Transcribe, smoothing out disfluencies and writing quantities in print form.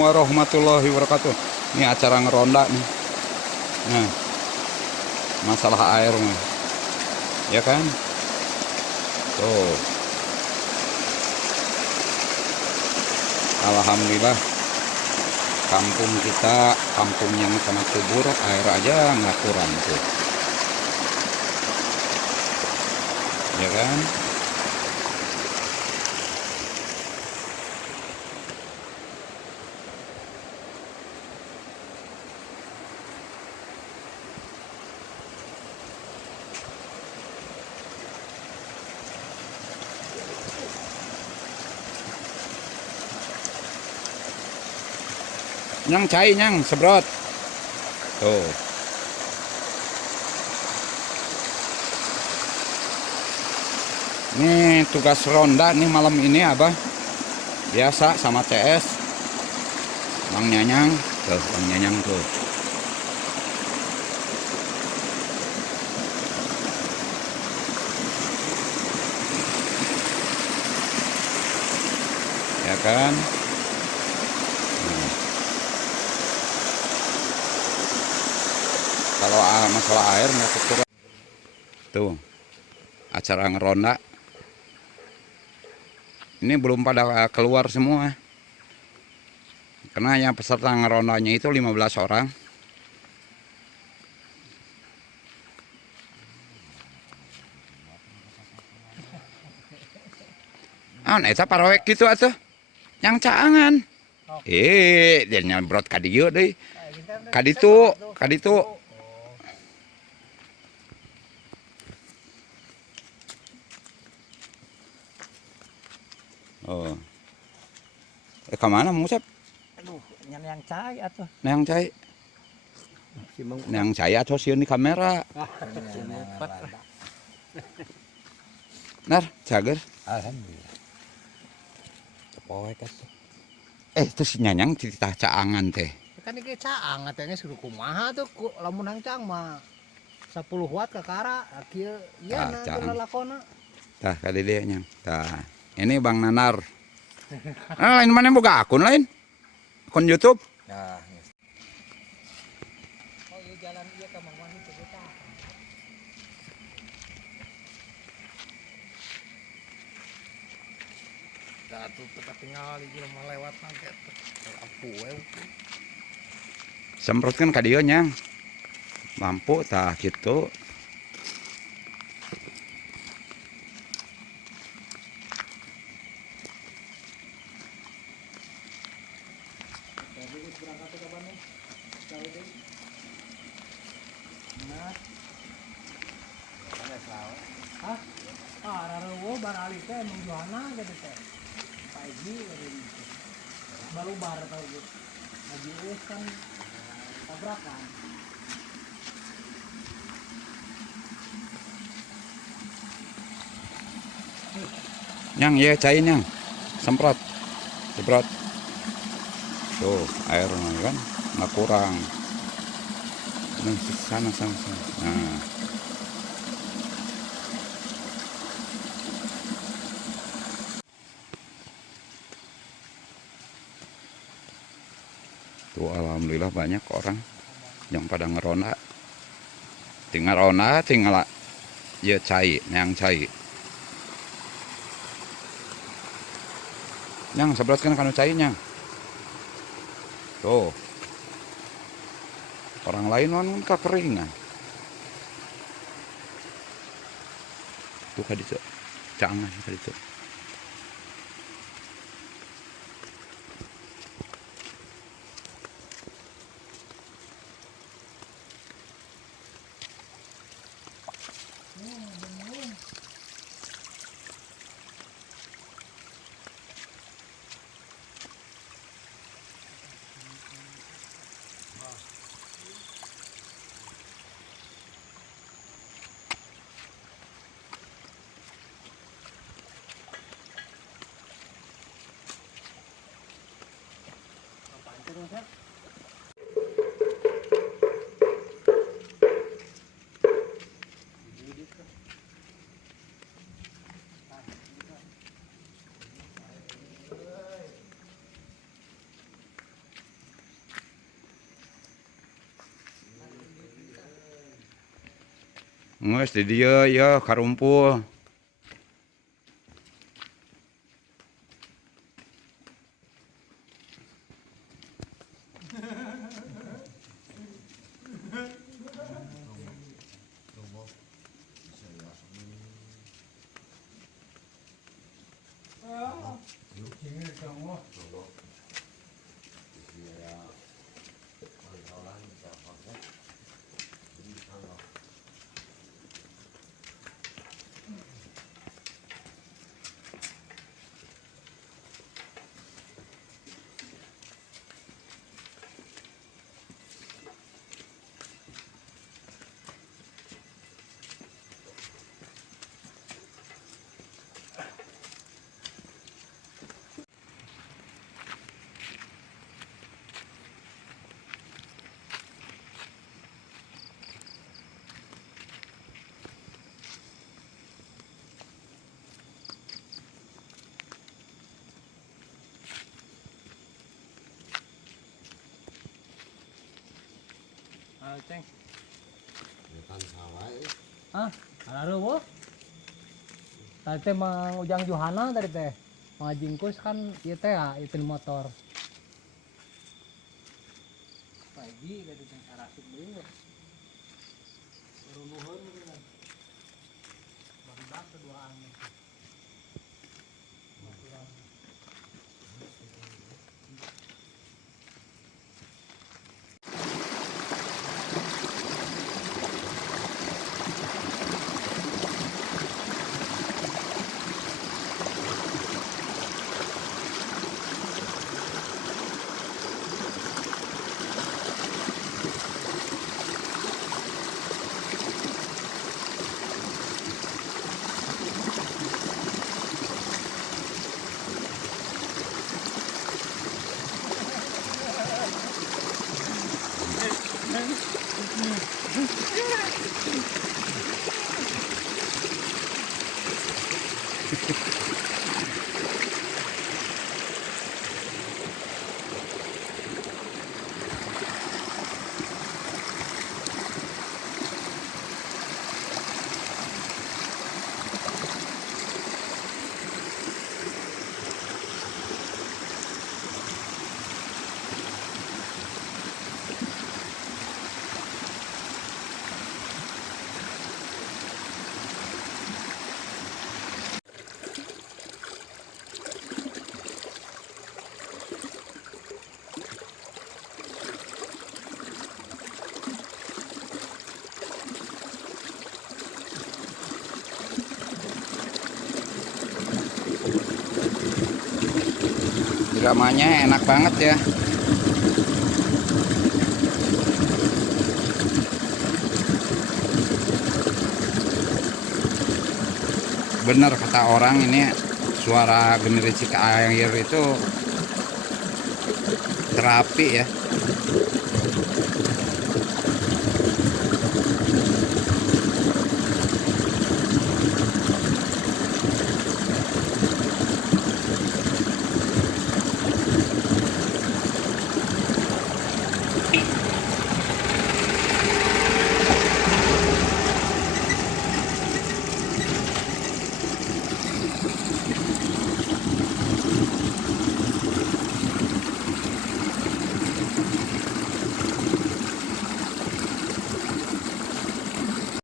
warahmatullahi wabarakatuh. Ini acara ngeronda nih. Nah, masalah air nih. Ya kan? Tuh. Alhamdulillah. Kampung kita, kampung yang sangat subur, air aja nggak kurang tuh. Ya kan? Nyang cai nyang sebrot. Tuh. Ini tugas ronda nih malam ini Abah. Biasa sama CS. Bang Nyanyang, tuh Bang Nyanyang tuh. Ya kan? Kalau masalah air nggak kekurangan. Tuh, acara ngeronda. Ini belum pada keluar semua. Karena yang peserta ngerondanya itu 15 orang. Eta parawek gitu atuh. Yang caangan. Dia nyambrot ka dieu deui. Kaditu. Oh. Kemana Musep? Aduh, yang cai atuh. Yang cai. Yang cai atuh sieun di kamera. Nar, cager. Alhamdulillah. Poek atuh. Terus Nyanyang cerita caangan teh. Kan iki caang atanya suruh kumaha tuh lamun hangcang mah 10 watt ke kara kieu ieu na lakona. Tah kali dia Nyang. Tah. Ini Bang Nanar. Lain mana boga akun lain? Akun YouTube. Nah. Oh, ieu jalan ieu ka Mang Wani teh eta. Da tuh teka tinggal ieu mah lewat nanti lampu we. Semprotkan ka dieu Nyang. Lampu tah kitu. Barali teh menjuana gitu teh. Pagi baru bar tau gitu. Lagi kan tabrakan. Nyang ya cai Nyang. Semprot. Semprot. Tuh, airnya kan nggak kurang. Nah, sana. Nah. Tuh alhamdulillah banyak orang yang pada ngeronda. Tinggal ya cai, yang cai. Nyang sebrotkan kanu cai Nyang. Tuh. Orang lain kan kekeringan. Tuh kaditu. Cangan kaditu. Nges di dia ya karumpul. Ceng. Bukan salah. Ada wo. Tadi teh mang Ujang Johana tadi teh. Mang Jingkus kan ieu teh ya, itu motor. Pagi tadi teh arasuk deui. Runuheun meureun. Barudak keduaan. Dramanya enak banget ya. Bener kata orang ini suara gemericik air itu terapi ya.